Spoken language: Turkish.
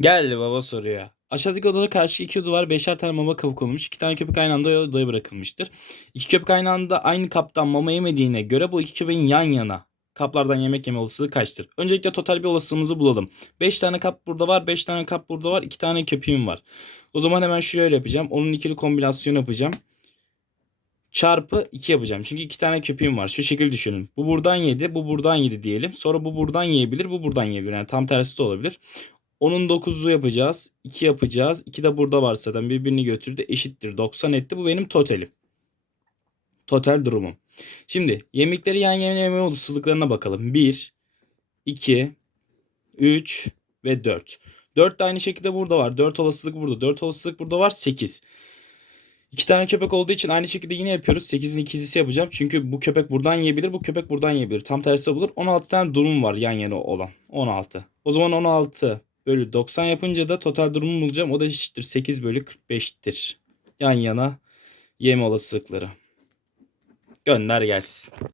Geldi baba soruya. Aşağıdaki odada karşı iki oda var. Beşer tane mama kabı konulmuş. İki tane köpek aynı anda odaya bırakılmıştır. İki köpek aynı anda aynı kaptan mama yemediğine göre bu iki köpeğin yan yana kaplardan yemek yeme olasılığı kaçtır? Öncelikle total bir olasılığımızı bulalım. 5 tane kap burada var. 5 tane kap burada var. 2 tane köpeğim var. O zaman hemen şöyle yapacağım. Onun ikili kombinasyonu yapacağım. Çarpı 2 yapacağım. Çünkü 2 tane köpeğim var. Şu şekilde düşünün. Bu buradan yedi. Bu buradan yedi diyelim. Sonra bu buradan yiyebilir. Bu buradan yiyebilir. Yani tam tersi de olabilir. Onun 9'u yapacağız. 2 yapacağız. 2 de burada var zaten. Birbirini götürdü. Eşittir. 90 etti. Bu benim totalim. Total durumum. Şimdi yemekleri yan yana yeme olasılıklarına bakalım. 1, 2, 3 ve 4. 4 de aynı şekilde burada var. 4 olasılık burada. 4 olasılık burada var. 8. İki tane köpek olduğu için aynı şekilde yine yapıyoruz. 8'in ikilisi yapacağım. Çünkü bu köpek buradan yiyebilir, bu köpek buradan yiyebilir. Tam tersi olur. 16 tane durum var yan yana olan. 16. O zaman 16 bölü 90 yapınca da total durumu bulacağım. O da eşittir 8 bölü 45'tir. Yan yana yeme olasılıkları. Gönder gelsin.